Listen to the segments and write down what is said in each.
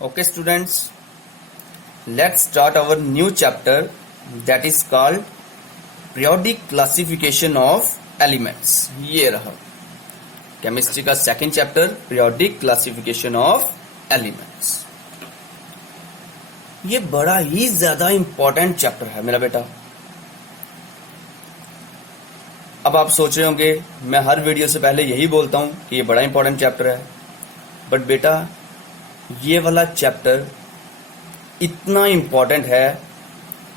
Okay, students, let's start our new chapter that is called periodic classification of elements. ये रहा chemistry का second chapter periodic classification of elements. ये बड़ा ही ज्यादा important chapter है मेरा बेटा. अब आप सोच रहे होंगे मैं हर वीडियो से पहले यही बोलता हूं कि ये बड़ा इंपॉर्टेंट चैप्टर है, बट बेटा ये वाला चैप्टर इतना इंपॉर्टेंट है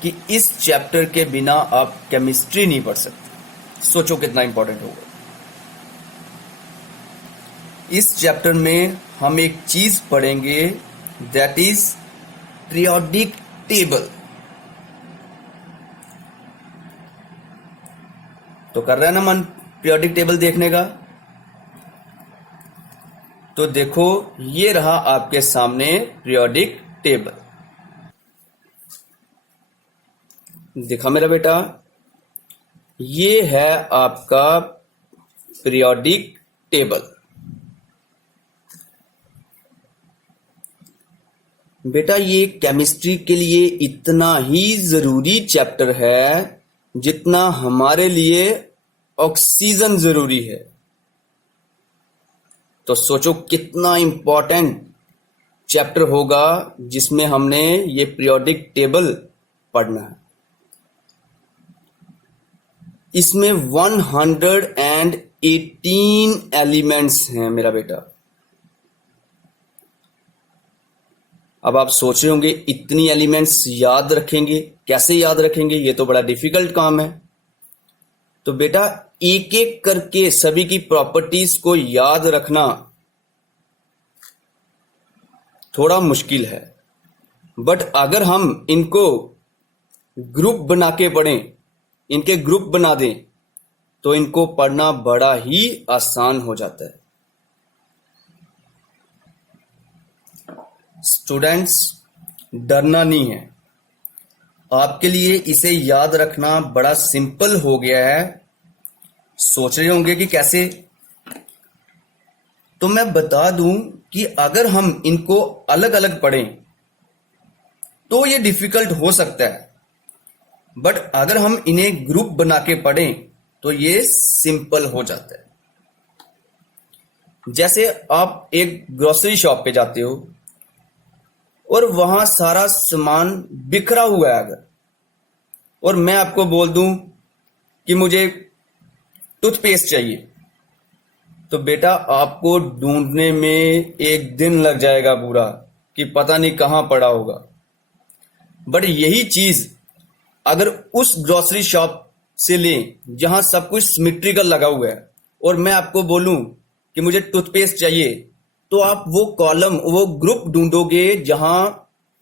कि इस चैप्टर के बिना आप केमिस्ट्री नहीं पढ़ सकते. सोचो कितना इंपॉर्टेंट होगा. इस चैप्टर में हम एक चीज पढ़ेंगे दैट इज पीरियोडिक टेबल. तो कर रहा है ना मन पीरियोडिक टेबल देखने का? तो देखो ये रहा आपके सामने पीरियोडिक टेबल. देखा मेरा बेटा, ये है आपका पीरियोडिक टेबल. बेटा ये केमिस्ट्री के लिए इतना ही जरूरी चैप्टर है जितना हमारे लिए ऑक्सीजन जरूरी है. तो सोचो कितना इंपॉर्टेंट चैप्टर होगा जिसमें हमने ये पीरियोडिक टेबल पढ़ना है. इसमें 118 एलिमेंट्स हैं मेरा बेटा. अब आप सोच रहे होंगे इतनी एलिमेंट्स याद रखेंगे, कैसे याद रखेंगे? ये तो बड़ा डिफिकल्ट काम है. तो बेटा एक एक करके सभी की प्रॉपर्टीज को याद रखना थोड़ा मुश्किल है, बट अगर हम इनको ग्रुप बना के पढ़ें, इनके ग्रुप बना दें, तो इनको पढ़ना बड़ा ही आसान हो जाता है. स्टूडेंट्स डरना नहीं है, आपके लिए इसे याद रखना बड़ा सिंपल हो गया है. सोच रहे होंगे कि कैसे? तो मैं बता दूं कि अगर हम इनको अलग अलग पढ़ें तो ये डिफिकल्ट हो सकता है, बट अगर हम इन्हें ग्रुप बना के पढ़ें तो ये सिंपल हो जाता है. जैसे आप एक ग्रोसरी शॉप पे जाते हो और वहां सारा सामान बिखरा हुआ है अगर, और मैं आपको बोल दूं कि मुझे टूथपेस्ट चाहिए, तो बेटा आपको ढूंढने में एक दिन लग जाएगा पूरा कि पता नहीं कहां पड़ा होगा. बट यही चीज अगर उस ग्रोसरी शॉप से लें जहां सब कुछ सिमेट्रिकल लगा हुआ है, और मैं आपको बोलूं कि मुझे टूथपेस्ट चाहिए, तो आप वो कॉलम, वो ग्रुप ढूंढोगे जहां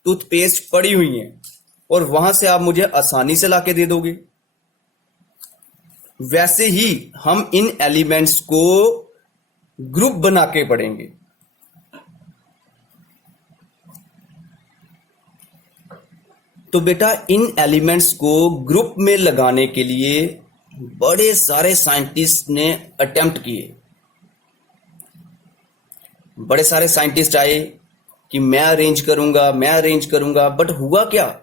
टूथपेस्ट पड़ी हुई है, और वहां से आप मुझे आसानी से लाके दे दोगे. वैसे ही हम इन एलिमेंट्स को ग्रुप बना के पढ़ेंगे. तो बेटा इन एलिमेंट्स को ग्रुप में लगाने के लिए बड़े सारे साइंटिस्ट ने अटेम्प्ट किए. बड़े सारे साइंटिस्ट आए कि मैं अरेंज करूंगा, बट हुआ क्या?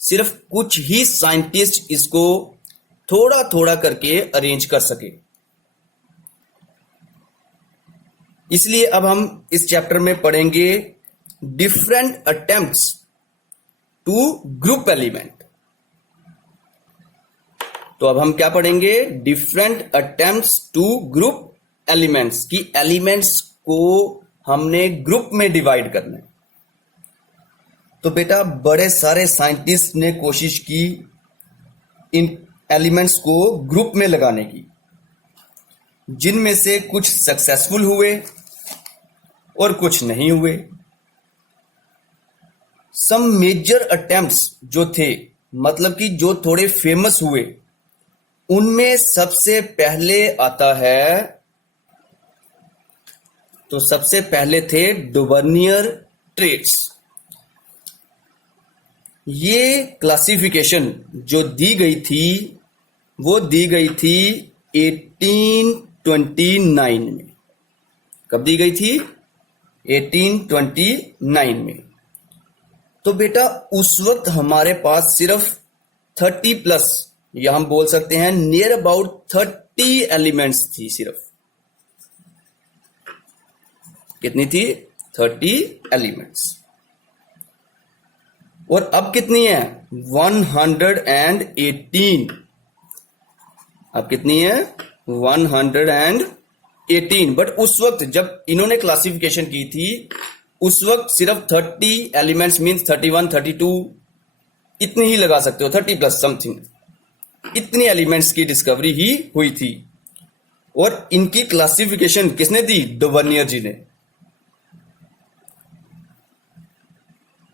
सिर्फ कुछ ही साइंटिस्ट इसको थोड़ा थोड़ा करके अरेंज कर सके. इसलिए अब हम इस चैप्टर में पढ़ेंगे different attempts to group element. तो अब हम क्या पढ़ेंगे? Different attempts to group elements, की एलिमेंट्स को हमने ग्रुप में डिवाइड करना है. तो बेटा बड़े सारे साइंटिस्ट ने कोशिश की इन एलिमेंट्स को ग्रुप में लगाने की, जिनमें से कुछ सक्सेसफुल हुए और कुछ नहीं हुए. सम मेजर अटेम्प्ट्स जो थे, मतलब कि जो थोड़े फेमस हुए, उनमें सबसे पहले आता है, तो सबसे पहले थे डुवर्नियर ट्रेट्स. ये क्लासिफिकेशन जो दी गई थी वो दी गई थी 1829 में. कब दी गई थी? 1829 में। तो बेटा उस वक्त हमारे पास सिर्फ 30 प्लस, या हम बोल सकते हैं नियर अबाउट 30 एलिमेंट्स थी सिर्फ। कितनी थी? 30 एलिमेंट्स। और अब कितनी है? 118। अब कितनी है? 118। बट उस वक्त जब इन्होंने क्लासिफिकेशन की थी, उस वक्त सिर्फ 30 एलिमेंट्स मींस 31, 32 इतनी ही लगा सकते हो, 30 प्लस समथिंग, इतनी एलिमेंट्स की डिस्कवरी ही हुई थी। और इनकी क्लासिफिकेशन किसने दी? डुवर्नियर जी ने।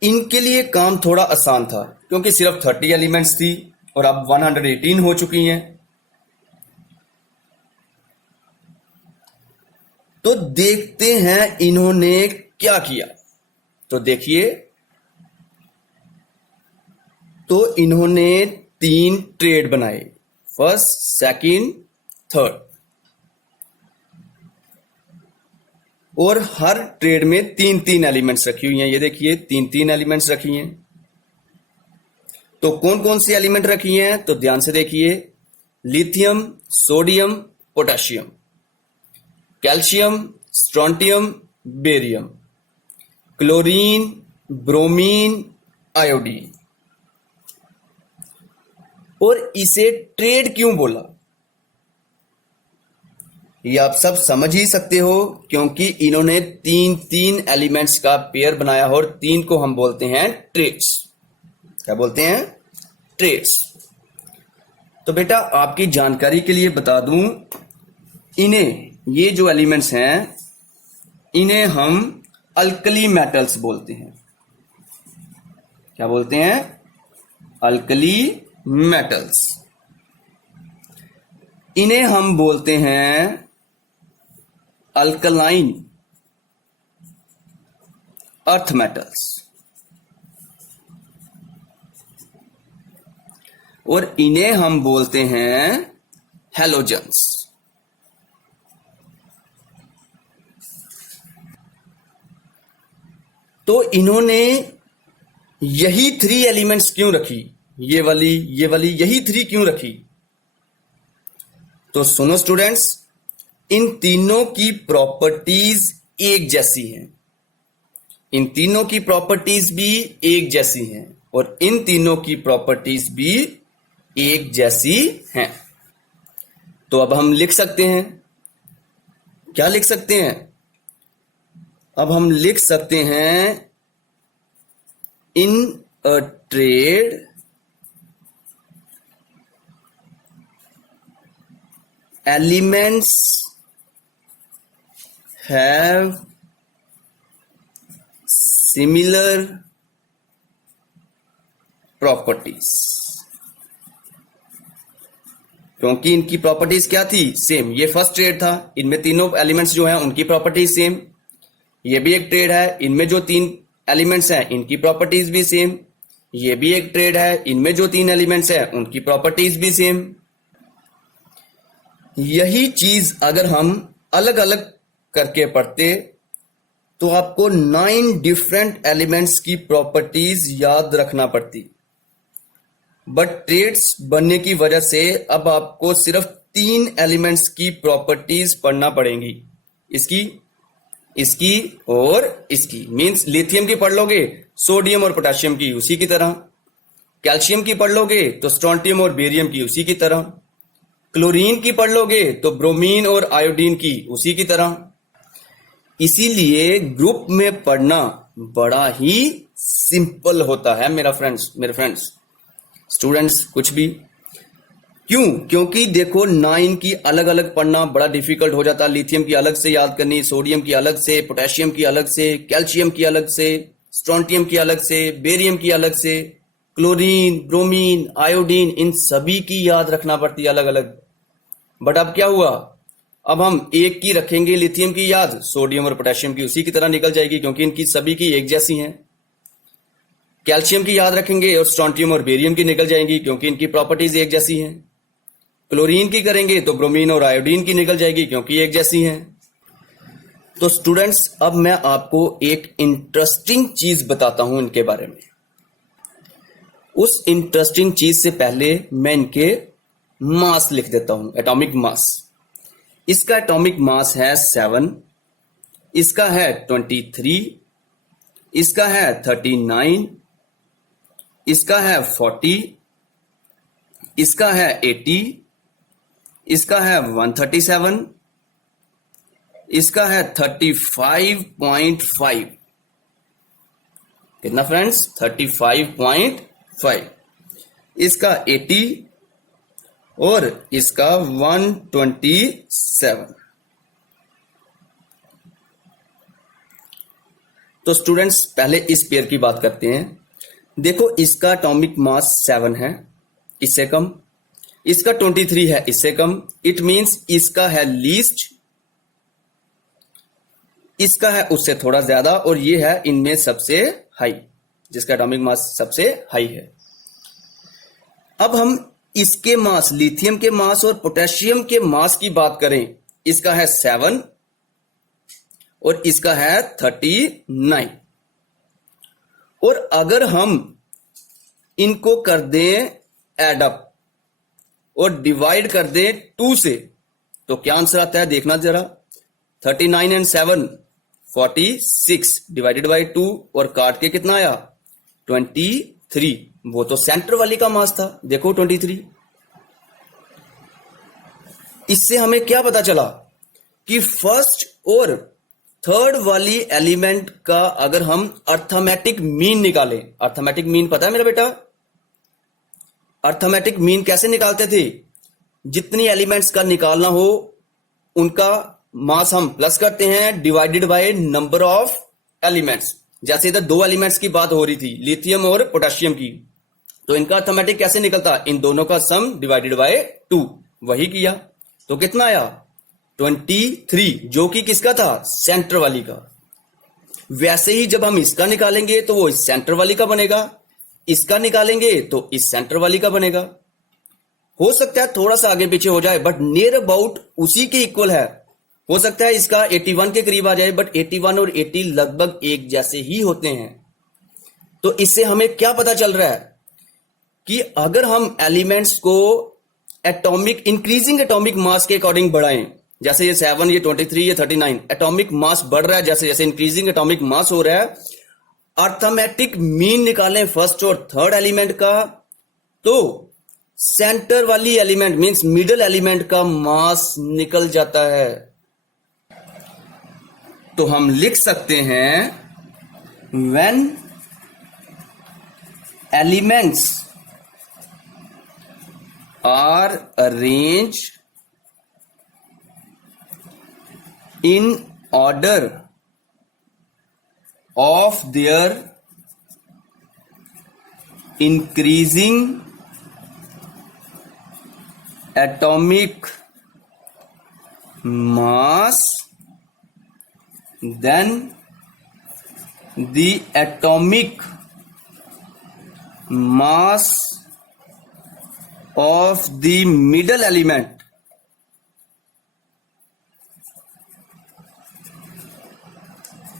इनके लिए काम थोड़ा आसान था क्योंकि सिर्फ 30 एलिमेंट्स थी और अब 118 हो चुकी हैं। तो देखते हैं इन्होंने क्या किया। तो देखिए, तो इन्होंने 3 ट्रेड बनाए, फर्स्ट, सेकंड, थर्ड, और हर ट्रेड में 3-3 एलिमेंट्स रखी हुई हैं। ये देखिए 3-3 एलिमेंट्स रखी हैं। तो कौन कौन सी एलिमेंट रखी हैं? तो ध्यान से देखिए, lithium, sodium, potassium, calcium, strontium, barium, chlorine, bromine, iodine. और इसे ट्रेड क्यों बोला, ये आप सब समझ ही सकते हो, क्योंकि इन्होंने 3-3 एलिमेंट्स का पेयर बनाया और 3 को हम बोलते हैं ट्रेड्स। क्या बोलते हैं? ट्रेड्स। तो बेटा आपकी जानकारी के लिए बता दूं, इन्हें, ये जो एलिमेंट्स हैं, इन्हें हम अल्कली मेटल्स बोलते हैं। क्या बोलते हैं? Alkali metals. इन्हें हम बोलते हैं अल्कलाइन अर्थ मेटल्स, और इन्हें हम बोलते हैं हैलोजन्स। तो इन्होंने यही 3 एलिमेंट्स क्यों रखी? ये वाली, ये वाली, यही 3 क्यों रखी? तो सुनो स्टूडेंट्स, इन तीनों की प्रॉपर्टीज एक जैसी हैं। इन तीनों की प्रॉपर्टीज भी एक जैसी हैं और इन तीनों की प्रॉपर्टीज भी एक जैसी हैं। तो अब हम लिख सकते हैं, क्या लिख सकते हैं? अब हम लिख सकते हैं, in a triad elements have similar properties। क्योंकि इनकी प्रॉपर्टीज क्या थी? सेम। ये फर्स्ट ट्रेड था, इनमें तीनों एलिमेंट्स जो हैं उनकी प्रॉपर्टीज सेम। ये भी एक ट्रेड है, इनमें जो 3 एलिमेंट्स हैं इनकी प्रॉपर्टीज भी सेम। ये भी एक ट्रेड है, इनमें जो 3 एलिमेंट्स हैं उनकी प्रॉपर्टीज भी सेम। यही चीज अगर हम अलग अलग करके पढ़ते तो आपको 9 डिफरेंट एलिमेंट्स की प्रॉपर्टीज याद रखना पड़ती, बट ट्रेड्स बनने की वजह से अब आपको सिर्फ 3 एलिमेंट्स की प्रॉपर्टीज पढ़ना पड़ेंगी, इसकी, इसकी और इसकी। मींस लिथियम की पढ़ लोगे, सोडियम और पोटेशियम की उसी की तरह, कैल्शियम की पढ़ लोगे तो स्ट्रोंटियम और बेरियम की उसी की तरह, क्लोरीन की पढ़ लोगे तो ब्रोमीन और आयोडीन की उसी की तरह। इसीलिए ग्रुप में पढ़ना बड़ा ही सिंपल होता है मेरे फ्रेंड्स, स्टूडेंट्स, कुछ भी। क्यों? क्योंकि देखो 9 की अलग अलग पढ़ना बड़ा डिफिकल्ट हो जाता है। लिथियम की अलग से याद करनी, सोडियम की अलग से, पोटेशियम की अलग से, कैल्शियम की अलग से, स्ट्रोंटियम की अलग से, बेरियम की अलग से, क्लोरीन, ब्रोमीन, आयोडीन, इन सभी की याद रखना पड़ती है अलग अलग। बट अब क्या हुआ, अब हम एक की रखेंगे लिथियम की याद, सोडियम और पोटेशियम की उसी की तरह निकल जाएगी क्योंकि इनकी सभी की एक जैसी हैं। कैल्शियम की याद रखेंगे और स्ट्रोंटियम और बेरियम की निकल जाएंगी क्योंकि इनकी प्रॉपर्टीज एक जैसी हैं। क्लोरीन की करेंगे तो ब्रोमीन और आयोडीन की निकल जाएगी क्योंकि एक जैसी हैं। तो स्टूडेंट्स, अब मैं आपको एक इंटरेस्टिंग चीज बताता हूं इनके बारे में। उस इंटरेस्टिंग चीज से पहले मैं इनके मास लिख देता हूं, एटॉमिक मास। इसका एटॉमिक मास है 7, इसका है 23, इसका है 39, इसका है 40, इसका है 80, इसका है 137, इसका है 35.5। कितना फ्रेंड्स? 35.5। इसका 80 और इसका 127। तो स्टूडेंट्स, पहले इस पेयर की बात करते हैं। देखो, इसका एटॉमिक मास 7 है, इससे कम। इसका 23 है, इससे कम। इट मींस इसका है लीस्ट, इसका है उससे थोड़ा ज्यादा, और ये है इनमें सबसे हाई, जिसका एटॉमिक मास सबसे हाई है। अब हम इसके मास, लिथियम के मास और पोटेशियम के मास की बात करें। इसका है 7 और इसका है 39। और अगर हम इनको कर दें एड अप और डिवाइड कर दें 2 से, तो क्या आंसर आता है देखना जरा। 39 एंड 7 46 डिवाइडेड बाई 2, और काट के कितना आया? 23। वो तो सेंटर वाली का मास था, देखो 23। इससे हमें क्या पता चला कि फर्स्ट और थर्ड वाली एलिमेंट का अगर हम अर्थमेटिक मीन निकालें। अर्थमेटिक मीन पता है मेरा बेटा? अर्थमेटिक मीन कैसे निकालते थे? जितनी एलिमेंट्स का निकालना हो उनका मास हम प्लस करते हैं divided by number of elements. जैसे इधर 2 एलिमेंट्स की बात हो रही थी, लिथियम और पोटेशियम की, तो इनका अर्थमेटिक कैसे निकलता? इन दोनों का सम डिवाइडेड बाय 2। वही किया तो कितना आया? 23, जो कि किसका था? सेंटर वाली का। वैसे ही जब हम इसका निकालेंगे तो वो इस सेंटर वाली का बनेगा, इसका निकालेंगे तो इस सेंटर वाली का बनेगा। हो सकता है थोड़ा सा आगे पीछे हो जाए, बट नियर अबाउट उसी के इक्वल है। हो सकता है इसका 81 के करीब आ जाए, बट 81 और 80 लगभग एक जैसे ही होते हैं। तो इससे हमें क्या पता चल रहा है कि अगर हम एलिमेंट्स को एटॉमिक, इंक्रीजिंग एटॉमिक मास के अकॉर्डिंग बढ़ाएं, जैसे ये 7, ये 23, ये 39, एटॉमिक मास बढ़ रहा है, जैसे जैसे इंक्रीजिंग एटॉमिक मास हो रहा है, अर्थमेटिक मीन निकालें फर्स्ट और थर्ड एलिमेंट का, तो सेंटर वाली एलिमेंट मींस मिडल एलिमेंट का मास निकल जाता है। तो हम लिख सकते हैं when elements are arranged in order of their increasing atomic mass, then the atomic mass of the middle element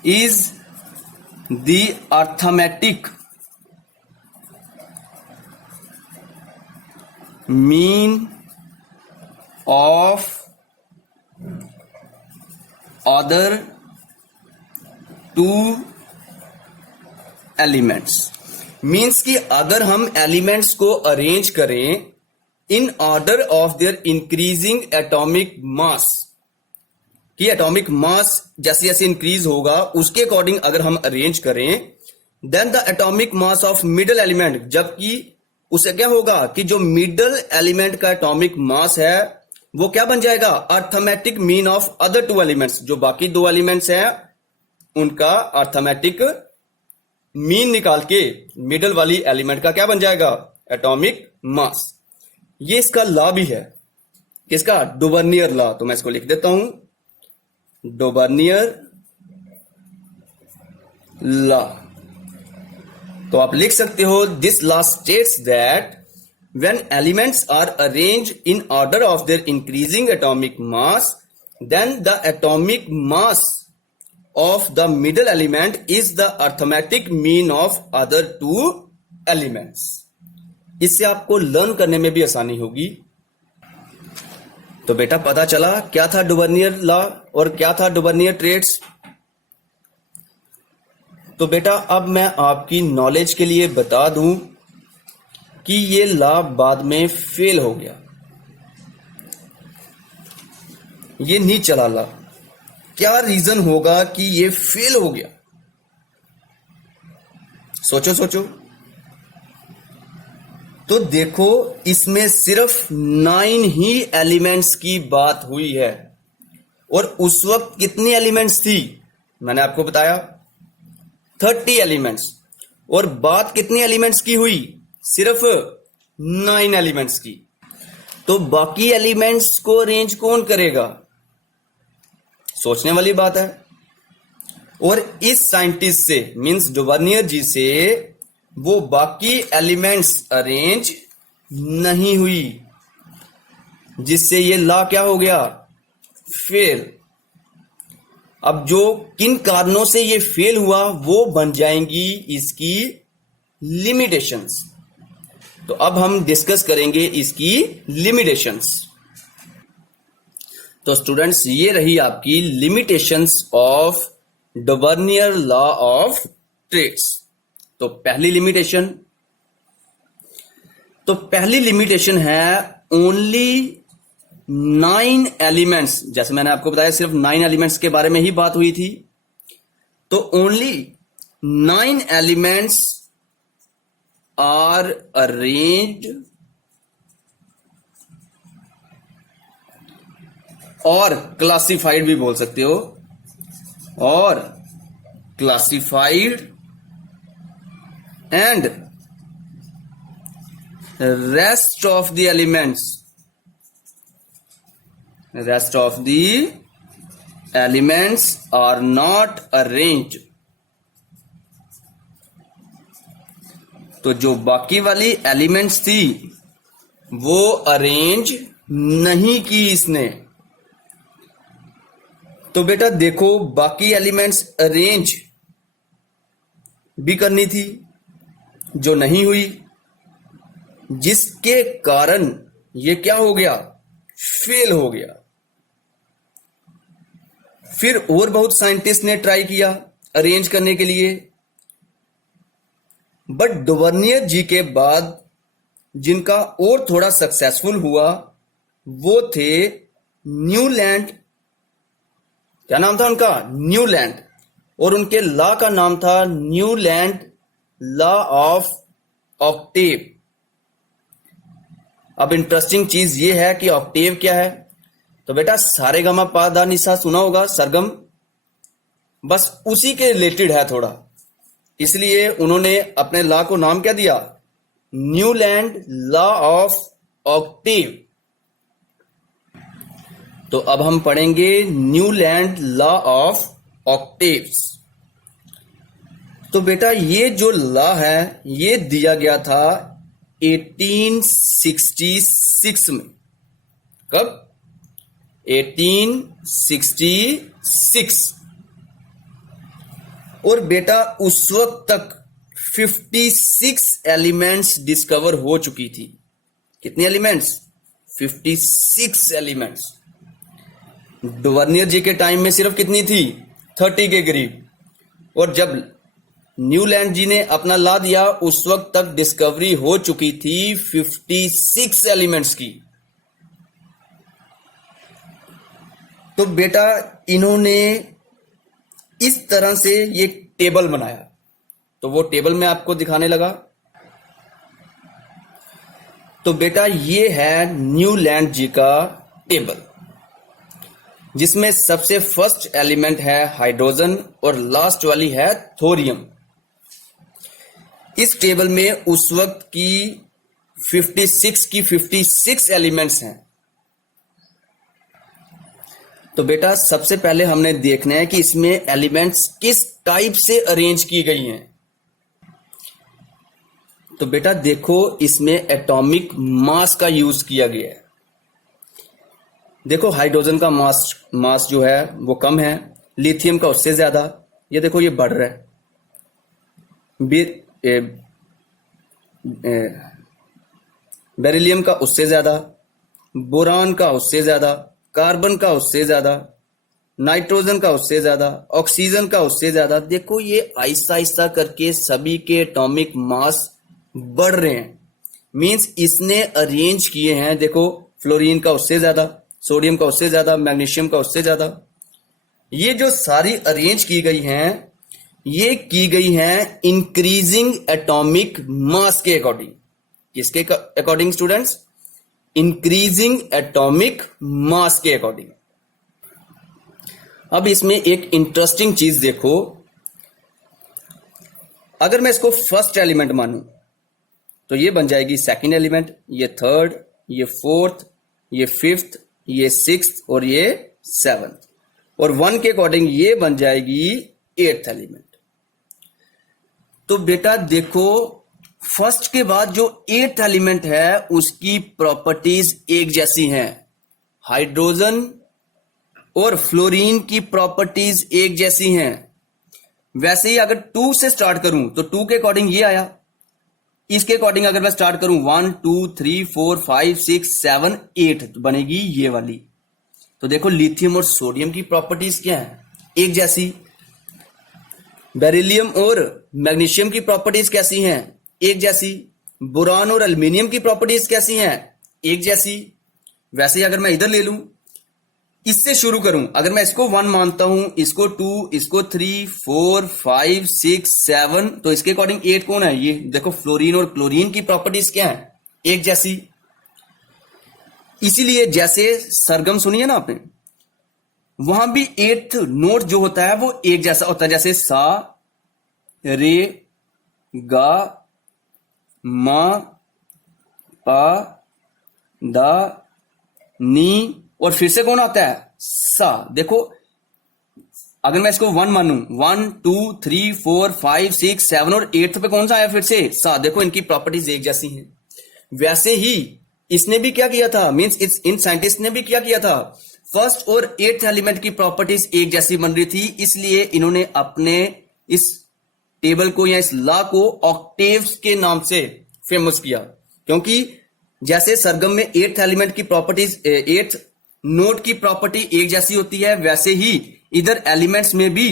is the arithmetic mean of other 2 elements. Means कि अगर हम एलिमेंट्स को अरेंज करें in order of their increasing atomic mass, कि atomic mass जैसे जैसे increase होगा उसके अकॉर्डिंग अगर हम अरेंज करें, then the atomic mass of middle element, जबकि उसे क्या होगा कि जो मिडल एलिमेंट का एटॉमिक मास है वो क्या बन जाएगा? Arithmetic mean of other 2 elements. जो बाकी 2 एलिमेंट्स हैं उनका अर्थमेटिक मीन निकाल के मिडल वाली एलिमेंट का क्या बन जाएगा? Atomic mass. ये इसका लॉ भी है, किसका? डोबर्नियर लॉ। तो मैं इसको लिख देता हूं, डोबर्नियर लॉ। तो आप लिख सकते हो, this law states that when elements are arranged in order of their increasing atomic mass, then the atomic mass of the middle element is the arithmetic mean of other two elements. इससे आपको learn करने में भी आसानी होगी। तो बेटा पता चला क्या था डुवर्नियर लॉ और क्या था डुवर्नियर ट्रेट्स। तो बेटा अब मैं आपकी नॉलेज के लिए बता दूं कि ये लॉ बाद में फेल हो गया, ये नहीं चला लॉ। क्या रीजन होगा कि ये फेल हो गया? सोचो सोचो। तो देखो इसमें सिर्फ 9 ही एलिमेंट्स की बात हुई है और उस वक्त कितनी एलिमेंट्स थी? मैंने आपको बताया 30 एलिमेंट्स। और बात कितनी एलिमेंट्स की हुई? सिर्फ 9 एलिमेंट्स की। तो बाकी एलिमेंट्स को अरेंज कौन करेगा? सोचने वाली बात है। और इस साइंटिस्ट से मींस डुवर्नियर जी से वो बाकी एलिमेंट्स अरेंज नहीं हुई, जिससे ये लॉ क्या हो गया? फेल। अब जो किन कारणों से ये फेल हुआ वो बन जाएंगी इसकी लिमिटेशंस। तो अब हम डिस्कस करेंगे इसकी लिमिटेशंस। तो स्टूडेंट्स ये रही आपकी limitations of Dobereiner law of triads. तो पहली लिमिटेशन है ओनली 9 एलिमेंट्स। जैसे मैंने आपको बताया सिर्फ 9 एलिमेंट्स के बारे में ही बात हुई थी। तो ओनली 9 एलिमेंट्स आर अरेंज्ड और क्लासिफाइड भी बोल सकते हो, और classified and rest of the elements are not arranged. तो जो बाकी वाली एलिमेंट्स थी वो अरेंज नहीं की इसने। तो बेटा देखो बाकी एलिमेंट्स अरेंज भी करनी थी जो नहीं हुई, जिसके कारण ये क्या हो गया? फेल हो गया। फिर और बहुत साइंटिस्ट ने ट्राई किया अरेंज करने के लिए, बट डुवर्नियर जी के बाद जिनका और थोड़ा सक्सेसफुल हुआ वो थे न्यूलैंड। क्या नाम था उनका? न्यूलैंड। और उनके लॉ का नाम था न्यूलैंड लॉ ऑफ ऑक्टेव। अब इंटरेस्टिंग चीज ये है कि ऑक्टेव क्या है। तो बेटा सारे गमा पा धा निसा सुना होगा, सरगम, बस उसी के रिलेटेड है थोड़ा, इसलिए उन्होंने अपने लॉ को नाम क्या दिया? Newland law of octave. तो अब हम पढ़ेंगे न्यूलैंड लॉ ऑफ ऑक्टेव्स। तो बेटा ये जो लॉ है ये दिया गया था 1866 में। कब? 1866। और बेटा उस वक्त तक 56 एलिमेंट्स डिस्कवर हो चुकी थी। कितनी एलिमेंट्स? 56 एलिमेंट्स। डुवर्नियर जी के टाइम में सिर्फ कितनी थी? 30 के करीब। और जब न्यूलैंड जी ने अपना लॉ दिया उस वक्त तक डिस्कवरी हो चुकी थी 56 एलिमेंट्स की। तो बेटा इन्होंने इस तरह से ये टेबल बनाया। तो वो टेबल मैं आपको दिखाने लगा। तो बेटा ये है न्यूलैंड जी का टेबल, जिसमें सबसे फर्स्ट एलिमेंट है हाइड्रोजन और लास्ट वाली है थोरियम। इस टेबल में उस वक्त की 56 एलिमेंट्स हैं। तो बेटा सबसे पहले हमने देखना है कि इसमें एलिमेंट्स किस टाइप से अरेंज की गई हैं। तो बेटा देखो इसमें एटॉमिक मास का यूज किया गया है। देखो हाइड्रोजन का मास जो है वो कम है, लिथियम का उससे ज्यादा, ये देखो ये बढ़ रहा है। बेरिलियम का उससे ज्यादा, बोरान का उससे ज्यादा, कार्बन का उससे ज्यादा, नाइट्रोजन का उससे ज्यादा, ऑक्सीजन का उससे ज्यादा। देखो ये आहिस्ता आहिस्ता करके सभी के एटॉमिक मास बढ़ रहे हैं। मींस इसने अरेंज किए हैं, देखो फ्लोरीन का उससे ज्यादा, सोडियम का उससे ज्यादा, मैग्नीशियम का उससे ज्यादा। ये जो सारी अरेंज की गई हैं, ये की गई हैं इंक्रीजिंग एटॉमिक मास के अकॉर्डिंग। किसके according students? Increasing atomic mass के अकॉर्डिंग। अब इसमें एक इंटरेस्टिंग चीज देखो, अगर मैं इसको फर्स्ट एलिमेंट मानूं तो ये बन जाएगी सेकंड एलिमेंट, ये थर्ड, ये फोर्थ, ये फिफ्थ, ये सिक्स्थ और ये सेवंथ, और वन के अकॉर्डिंग ये बन जाएगी एट्थ एलिमेंट। तो बेटा देखो, फर्स्ट के बाद जो एट्थ एलिमेंट है उसकी प्रॉपर्टीज एक जैसी हैं। हाइड्रोजन और फ्लोरीन की प्रॉपर्टीज एक जैसी हैं। वैसे ही अगर 2 से स्टार्ट करूं तो 2 के अकॉर्डिंग ये आया, इसके अकॉर्डिंग अगर मैं स्टार्ट करूं 1 2 3 4 5 6 7 8 तो बनेगी ये वाली। तो देखो लिथियम और सोडियम की प्रॉपर्टीज क्या है? एक जैसी। बेरिलियम और मैग्नीशियम की प्रॉपर्टीज कैसी हैं? एक जैसी। बोरान और एल्युमिनियम की प्रॉपर्टीज कैसी हैं? एक जैसी। वैसे ही अगर मैं इधर ले लूं, इससे शुरू करूं, अगर मैं इसको 1 मानता हूं, इसको 2, इसको 3 4 5 6 7, तो इसके अकॉर्डिंग 8 कौन है? ये देखो फ्लोरीन और क्लोरीन की प्रॉपर्टीज क्या है? एक जैसी। इसीलिए जैसे सरगम सुनिए ना आपने, वहां भी 8th नोट जो होता है वो एक जैसा होता है। जैसे सा, रे, गा, मा, पा, दा, नी, और फिर से कौन आता है? सा। देखो अगर मैं इसको 1 मानूं, 1 2 3 4 5 6 7 और 8th पे कौन सा आया? फिर से सा। देखो इनकी प्रॉपर्टीज एक जैसी हैं। वैसे ही इसने भी क्या किया था, मींस इन साइंटिस्ट ने भी क्या किया था, फर्स्ट और 8th एलिमेंट की प्रॉपर्टीज एक जैसी बन रही थी, इसलिए इन्होंने अपने इस टेबल को या इस लॉ को ऑक्टेव्स के नाम से फेमस किया। क्योंकि जैसे सरगम में 8th एलिमेंट की प्रॉपर्टीज, 8th नोट की प्रॉपर्टी एक जैसी होती है, वैसे ही इधर एलिमेंट्स में भी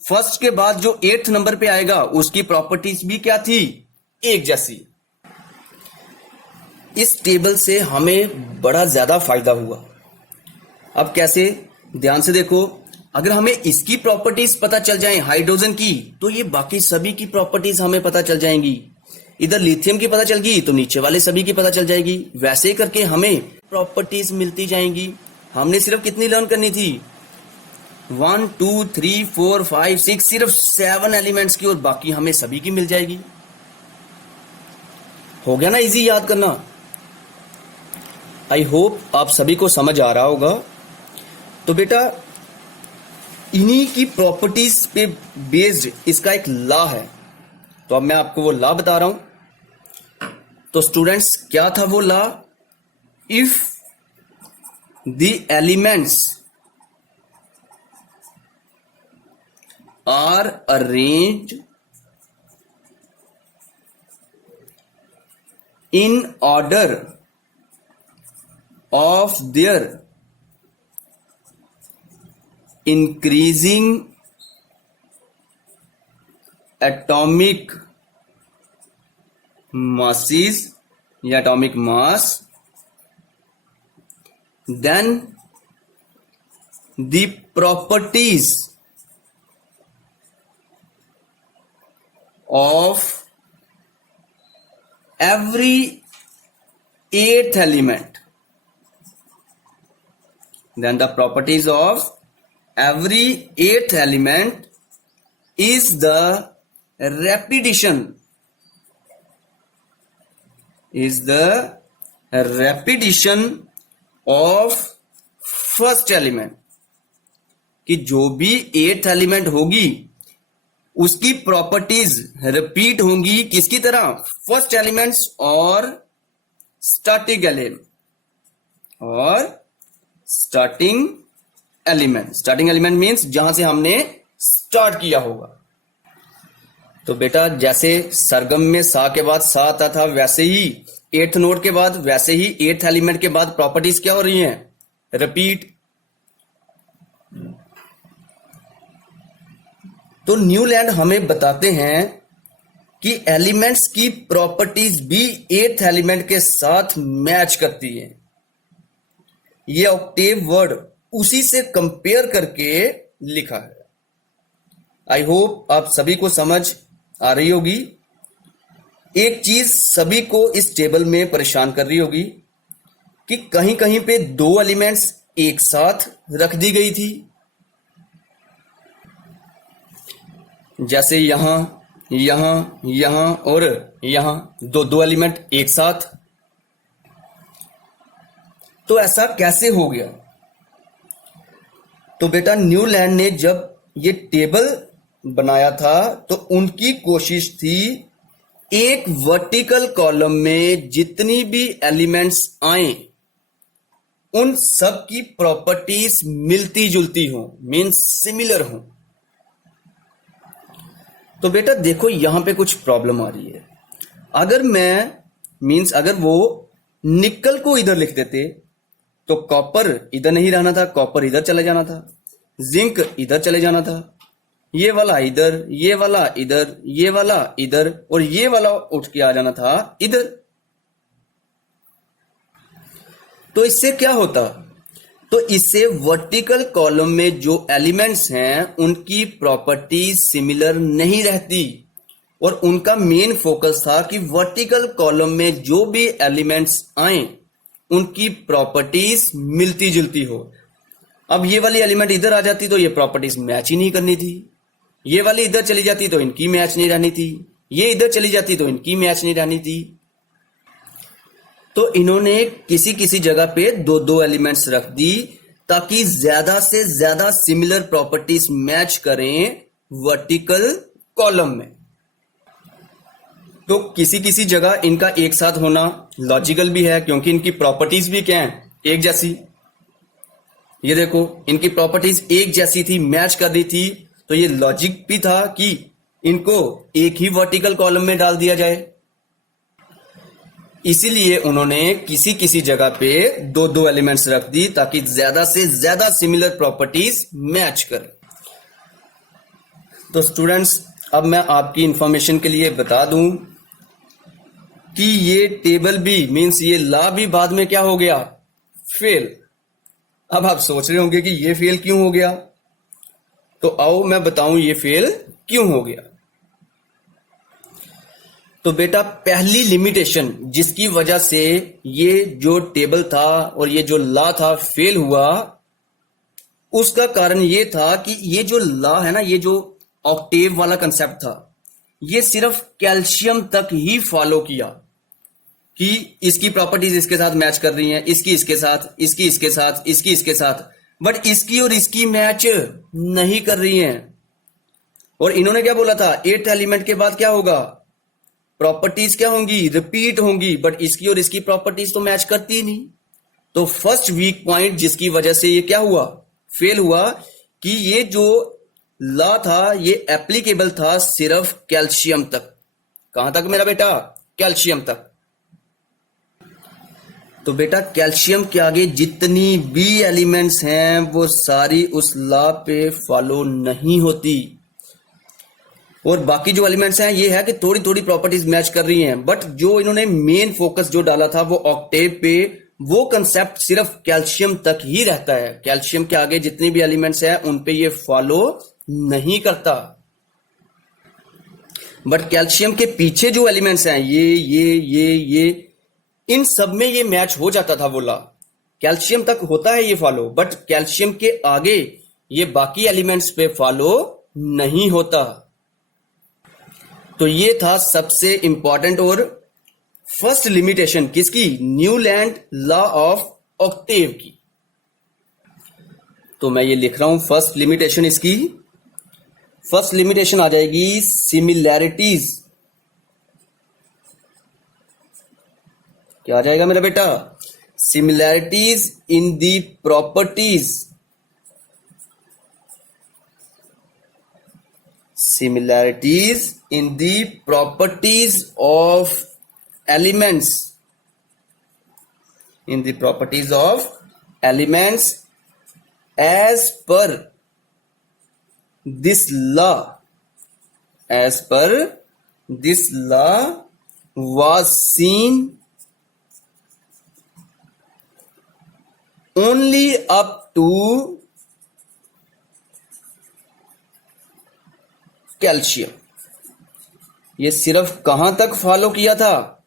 फर्स्ट के बाद जो 8th नंबर पे आएगा उसकी प्रॉपर्टीज भी क्या थी? एक जैसी। इस टेबल से हमें बड़ा ज्यादा फायदा हुआ। अब कैसे? ध्यान से देखो, अगर हमें इसकी प्रॉपर्टीज पता चल जाए हाइड्रोजन की, तो ये बाकी सभी की प्रॉपर्टीज हमें पता चल जाएंगी। इधर लिथियम की पता चल गई तो नीचे वाले सभी की पता चल जाएगी। वैसे करके हमें प्रॉपर्टीज मिलती जाएंगी। हमने सिर्फ कितनी लर्न करनी थी? 1 2 3 4 5 6, सिर्फ 7 एलिमेंट्स की, और बाकी हमें सभी की मिल जाएगी। हो गया ना इजी याद करना? आई होप आप सभी को समझ आ रहा होगा। तो बेटा इन्हीं की प्रॉपर्टीज पे बेस्ड इसका एक लॉ है। तो अब मैं आपको वो लॉ बता रहा हूं। तो स्टूडेंट्स क्या था वो law? If the elements are arranged in order of their increasing atomic masses या atomic mass, then the properties of every 8th element, then the properties of every 8th element is the repetition of first element। कि जो भी 8th element होगी उसकी properties repeat होंगी किसकी तरह? First elements और starting element element. Starting element means जहां से हमने स्टार्ट किया होगा। तो बेटा जैसे सरगम में सा के बाद सा आता था, वैसे ही एट्थ नोट के बाद, वैसे ही एट्थ एलिमेंट के बाद प्रॉपर्टीज क्या हो रही हैं? रिपीट। तो न्यूलैंड हमें बताते हैं कि एलिमेंट्स की प्रॉपर्टीज भी एट्थ एलिमेंट के साथ मैच करती है। ये ऑक्टेव वर्ड उसी से कंपेयर करके लिखा है। आई होप आप सभी को समझ आ रही होगी। एक चीज सभी को इस टेबल में परेशान कर रही होगी कि कहीं कहीं पे दो एलिमेंट्स एक साथ रख दी गई थी, जैसे यहां यहां यहां और यहां दो एलिमेंट एक साथ। तो ऐसा कैसे हो गया? तो बेटा न्यूलैंड ने जब ये टेबल बनाया था तो उनकी कोशिश थी एक वर्टिकल कॉलम में जितनी भी एलिमेंट्स आए उन सब की प्रॉपर्टीज मिलती जुलती हो, मीन्स सिमिलर हो। तो बेटा देखो यहां पे कुछ प्रॉब्लम आ रही है। अगर वो निकल को इधर लिख देते तो कॉपर इधर नहीं रहना था, कॉपर इधर चले जाना था, जिंक इधर चले जाना था, ये वाला इधर, ये वाला इधर, ये वाला इधर और ये वाला उठ के आ जाना था इधर। तो इससे क्या होता? तो इससे वर्टिकल कॉलम में जो एलिमेंट्स हैं उनकी प्रॉपर्टीज सिमिलर नहीं रहती और उनका मेन फोकस था कि वर्टिकल कॉलम में जो भी एलिमेंट्स आए उनकी प्रॉपर्टीज मिलती जुलती हो। अब ये वाली एलिमेंट इधर आ जाती तो ये प्रॉपर्टीज मैच ही नहीं करनी थी, ये वाली इधर चली जाती तो इनकी मैच नहीं रहनी थी, ये इधर चली जाती तो इनकी मैच नहीं रहनी थी। तो इन्होंने किसी किसी जगह पे दो दो एलिमेंट्स रख दी ताकि ज्यादा से ज्यादा सिमिलर प्रॉपर्टीज मैच करें वर्टिकल कॉलम में। तो किसी किसी जगह इनका एक साथ होना लॉजिकल भी है क्योंकि इनकी प्रॉपर्टीज भी क्या है? एक जैसी। ये देखो इनकी प्रॉपर्टीज एक जैसी थी, मैच कर रही थी, तो ये लॉजिक भी था कि इनको एक ही वर्टिकल कॉलम में डाल दिया जाए। इसीलिए उन्होंने किसी किसी जगह पे दो दो एलिमेंट्स रख दी ताकि ज्यादा से ज्यादा सिमिलर प्रॉपर्टीज मैच करें। तो स्टूडेंट्स अब मैं आपकी इंफॉर्मेशन के लिए बता दूं कि ये टेबल भी मींस ये लॉ भी बाद में क्या हो गया? फेल। अब आप सोच रहे होंगे कि ये फेल क्यों हो गया, तो आओ मैं बताऊं ये फेल क्यों हो गया। तो बेटा पहली लिमिटेशन जिसकी वजह से ये जो टेबल था और ये जो लॉ था फेल हुआ, उसका कारण ये था कि ये जो लॉ है ना, ये जो ऑक्टेव वाला कंसेप्ट था, ये सिर्फ कैल्शियम तक ही फॉलो किया कि इसकी प्रॉपर्टीज इसके साथ मैच कर रही हैं, इसकी इसके साथ, इसकी इसके साथ, इसकी इसके साथ, बट इसकी और इसकी मैच नहीं कर रही हैं। और इन्होंने क्या बोला था? एट एलिमेंट के बाद क्या होगा? प्रॉपर्टीज क्या होंगी? रिपीट होंगी, बट इसकी और इसकी प्रॉपर्टीज तो मैच करती ही नहीं। तो फर्स्ट वीक पॉइंट जिसकी वजह से ये क्या हुआ? फेल हुआ कि ये जो लॉ था ये एप्लीकेबल था सिर्फ कैल्शियम तक। कहां तक मेरा बेटा? कैल्शियम तक। तो बेटा कैल्शियम के आगे जितनी भी एलिमेंट्स हैं वो सारी उस लॉ पे फॉलो नहीं होती। और बाकी जो एलिमेंट्स हैं ये है कि थोड़ी थोड़ी प्रॉपर्टीज मैच कर रही हैं, बट जो इन्होंने मेन फोकस जो डाला था वो ऑक्टेव पे, वो कंसेप्ट सिर्फ कैल्शियम तक ही रहता है। कैल्शियम के आगे जितनी भी एलिमेंट्स हैं उन पे ये फॉलो नहीं करता। बट कैल्शियम के पीछे जो एलिमेंट्स हैं ये इन सब में ये मैच हो जाता था वो लॉ। कैल्शियम तक होता है ये फॉलो, बट कैल्शियम के आगे ये बाकी एलिमेंट्स पे फॉलो नहीं होता। तो ये था सबसे इंपॉर्टेंट और फर्स्ट लिमिटेशन किसकी? न्यूलैंड लॉ ऑफ ऑक्टेव की। तो मैं ये लिख रहा हूं फर्स्ट लिमिटेशन इसकी। फर्स्ट लिमिटेशन आ जाएगी सिमिलैरिटीज। क्या आ जाएगा मेरा बेटा? Similarities in the properties similarities in the properties of elements, in the properties of elements as per this law, as per this law was seen only up to calcium. ये सिर्फ कहां तक follow किया था?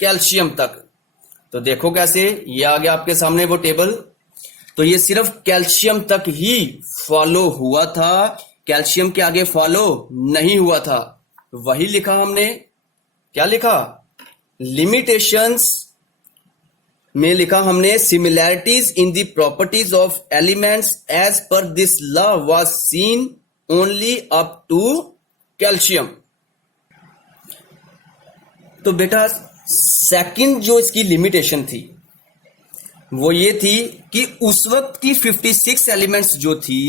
कैल्शियम तक। तो देखो कैसे, ये आ गया आपके सामने वो टेबल। तो ये सिर्फ कैल्शियम तक ही फॉलो हुआ था, कैल्शियम के आगे फॉलो नहीं हुआ था। वही लिखा हमने, क्या लिखा? लिमिटेशंस में लिखा हमने similarities in the properties of elements as per this law was seen only up to calcium. तो बेटा सेकंड जो इसकी लिमिटेशन थी वो ये थी कि उस वक्त की 56 एलिमेंट्स जो थी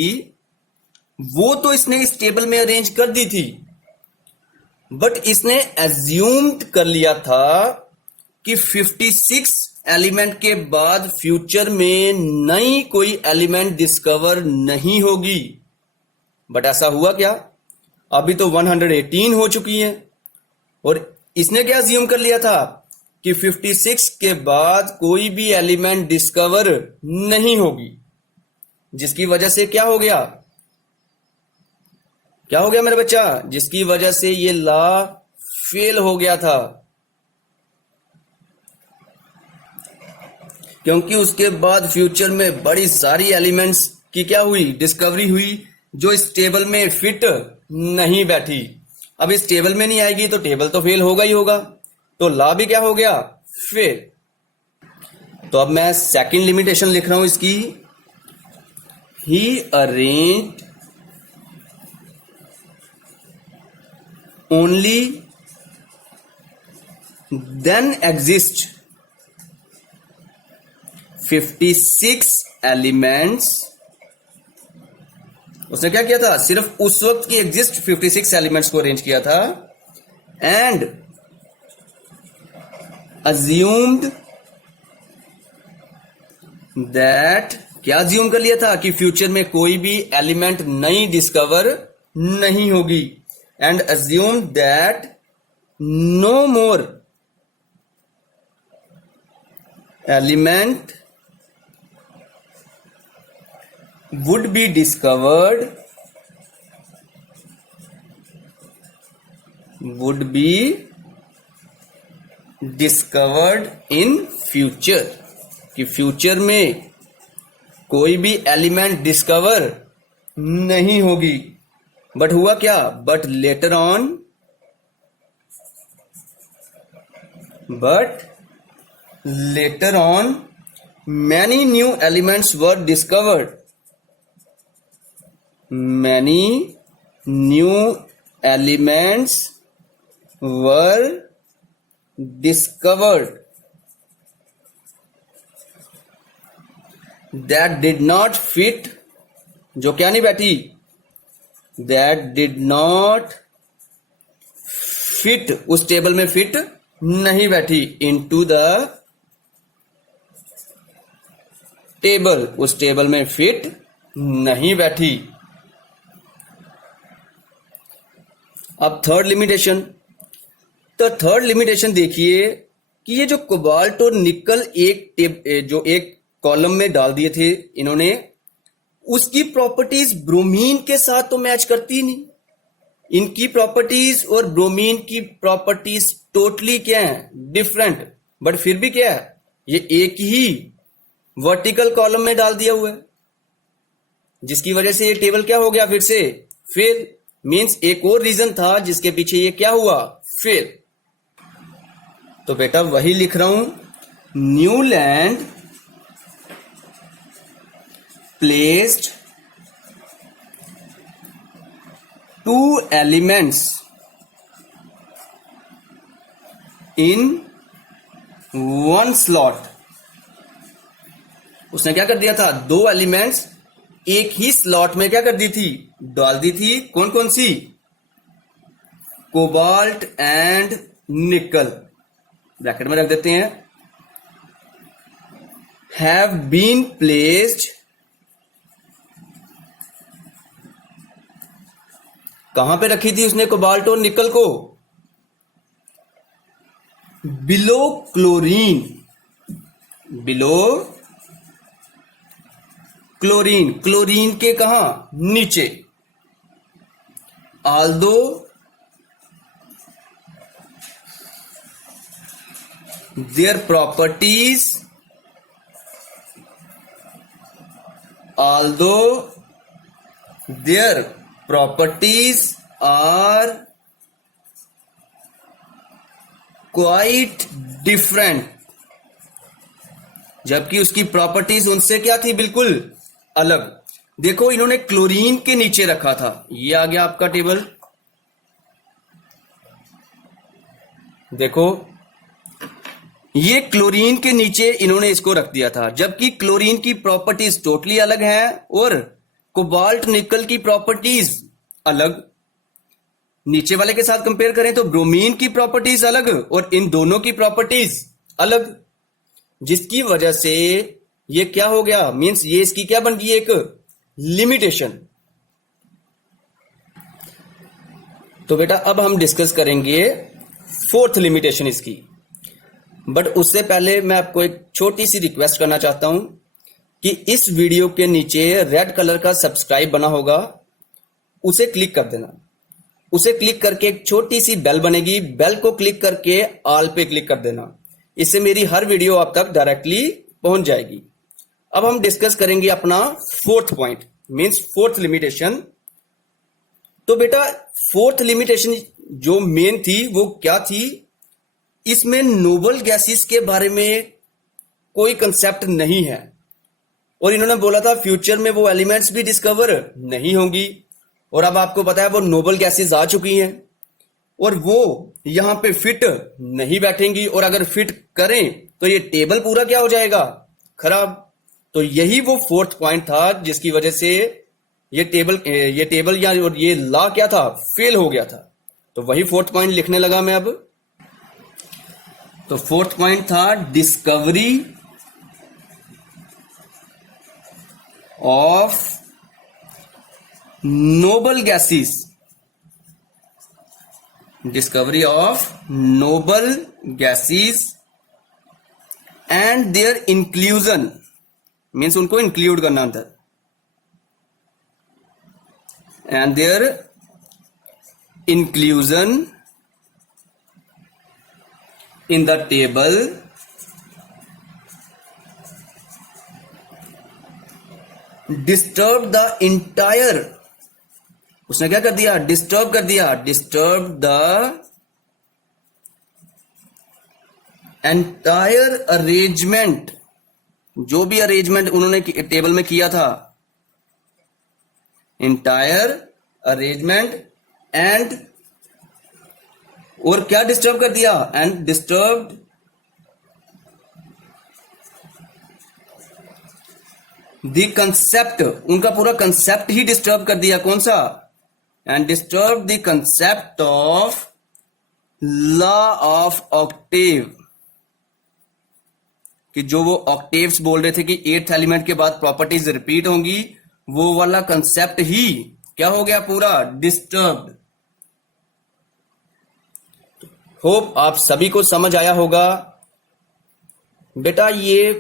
वो तो इसने इस टेबल में अरेंज कर दी थी, बट इसने एज्यूम्ड कर लिया था कि 56 एलिमेंट के बाद फ्यूचर में नई कोई एलिमेंट डिस्कवर नहीं होगी। बट ऐसा हुआ क्या? अभी तो 118 हो चुकी है और इसने क्या अज्यूम कर लिया था कि 56 के बाद कोई भी एलिमेंट डिस्कवर नहीं होगी, जिसकी वजह से क्या हो गया? क्या हो गया मेरे बच्चा? जिसकी वजह से ये लॉ फेल हो गया था, क्योंकि उसके बाद फ्यूचर में बड़ी सारी एलिमेंट्स की क्या हुई? डिस्कवरी हुई, जो इस टेबल में फिट नहीं बैठी। अब इस टेबल में नहीं आएगी तो टेबल तो फेल होगा ही होगा, तो लॉ भी क्या हो गया? फेल। तो अब मैं सेकंड लिमिटेशन लिख रहा हूं इसकी। He arranged only then exist 56 elements. उसने क्या किया था? सिर्फ उस वक्त की एग्जिस्ट 56 एलिमेंट्स को अरेंज किया था एंड अज्यूम्ड दैट, क्या अज्यूम कर लिया था? कि फ्यूचर में कोई भी एलिमेंट नई डिस्कवर नहीं होगी, and assumed that no more element would be discovered in future, कि फ्यूचर में कोई भी एलिमेंट डिस्कवर नहीं होगी। बट हुआ क्या? But later on many new elements were discovered. Many new elements were discovered that did not fit, जो क्या नहीं बैठी? That did not fit, उस टेबल में फिट नहीं बैठी। into the टेबल, उस टेबल में फिट नहीं बैठी। अब थर्ड लिमिटेशन। तो थर्ड लिमिटेशन देखिए कि ये जो कोबाल्ट और निकल एक कॉलम में डाल दिए थे इन्होंने, उसकी प्रॉपर्टीज ब्रोमीन के साथ तो मैच करती नहीं। इनकी प्रॉपर्टीज और ब्रोमीन की प्रॉपर्टीज टोटली क्या है? डिफरेंट। बट फिर भी क्या है? ये एक ही वर्टिकल कॉलम में डाल दिया हुआ है, जिसकी वजह से ये टेबल क्या हो गया? फिर से फेल। मींस एक और रीजन था जिसके पीछे ये क्या हुआ? फेल। तो बेटा वही लिख रहा हूं, Newland placed 2 elements in one slot। उसने क्या कर दिया था? 2 एलिमेंट्स एक ही स्लॉट में क्या कर दी थी? डाल दी थी। कौन कौन सी? कोबाल्ट एंड निकल, ब्रैकेट में रख देते हैं, हैव बीन प्लेस्ड, कहां पे रखी थी उसने कोबाल्ट और निकल को? Below chlorine, below chlorine, chlorine के कहां? नीचे। Although their properties, although their properties are quite different, जबकि उसकी प्रॉपर्टीज उनसे क्या थी? बिल्कुल अलग। देखो इन्होंने क्लोरीन के नीचे रखा था, ये आ गया आपका टेबल। देखो ये क्लोरीन के नीचे इन्होंने इसको रख दिया था, जबकि क्लोरीन की प्रॉपर्टीज टोटली अलग हैं और कोबाल्ट निकल की प्रॉपर्टीज अलग। नीचे वाले के साथ कंपेयर करें तो ब्रोमीन की प्रॉपर्टीज अलग और इन दोनों की प्रॉपर्टीज अलग, जिसकी वजह से ये क्या हो गया? मींस ये इसकी क्या बन गई? एक लिमिटेशन। तो बेटा अब हम डिस्कस करेंगे फोर्थ लिमिटेशन इसकी, बट उससे पहले मैं आपको एक छोटी सी रिक्वेस्ट करना चाहता हूं कि इस वीडियो के नीचे रेड कलर का सब्सक्राइब बना होगा, उसे क्लिक कर देना। उसे क्लिक करके एक छोटी सी बेल बनेगी, बेल को क्लिक करके ऑल पे क्लिक कर देना, इससे मेरी हर वीडियो आप तक डायरेक्टली पहुंच जाएगी। अब हम डिस्कस करेंगे अपना fourth point, means fourth limitation. तो बेटा फोर्थ लिमिटेशन जो मेन थी वो क्या थी? इसमें नोबल गैसेस के बारे में कोई कंसेप्ट नहीं है और इन्होंने बोला था फ्यूचर में वो एलिमेंट्स भी डिस्कवर नहीं होंगी, और अब आपको पता है वो नोबल गैसेस आ चुकी हैं और वो यहां पे फिट नहीं बैठेंगी, और अगर फिट करें तो ये टेबल पूरा क्या हो जाएगा? खराब। तो यही वो फोर्थ पॉइंट था जिसकी वजह से ये टेबल या और ये लॉ क्या था? फेल हो गया था। तो वही फोर्थ पॉइंट लिखने लगा मैं अब। तो फोर्थ पॉइंट था discovery of noble gases, discovery of noble gases and their inclusion, means उनको इंक्लूड करना अंदर, and their inclusion in the table disturb the entire, उसने क्या कर दिया? डिस्टर्ब कर दिया, डिस्टर्ब द एंटायर अरेंजमेंट, जो भी अरेंजमेंट उन्होंने टेबल में किया था, एंटायर अरेंजमेंट एंड, और क्या डिस्टर्ब कर दिया? एंड डिस्टर्ब द कंसेप्ट, उनका पूरा कंसेप्ट ही डिस्टर्ब कर दिया। कौन सा? And disturb the concept of law of Octave, कि जो वो ऑक्टेव्स बोल रहे थे कि 8th एलिमेंट के बाद प्रॉपर्टीज रिपीट होंगी, वो वाला कंसेप्ट ही क्या हो गया? पूरा डिस्टर्ब्ड। होप आप सभी को समझ आया होगा। बेटा ये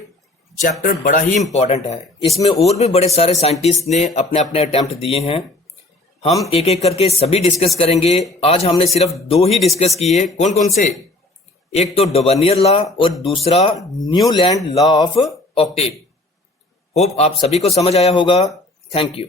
चैप्टर बड़ा ही इंपॉर्टेंट है, इसमें और भी बड़े सारे साइंटिस्ट ने अपने अपने अटेम्प्ट दिए हैं, हम एक एक करके सभी डिस्कस करेंगे। आज हमने सिर्फ 2 ही डिस्कस किए। कौन कौन से? एक तो डोवर्नियर लॉ और दूसरा Newland law of octave. Hope आप सभी को समझ आया होगा। Thank you.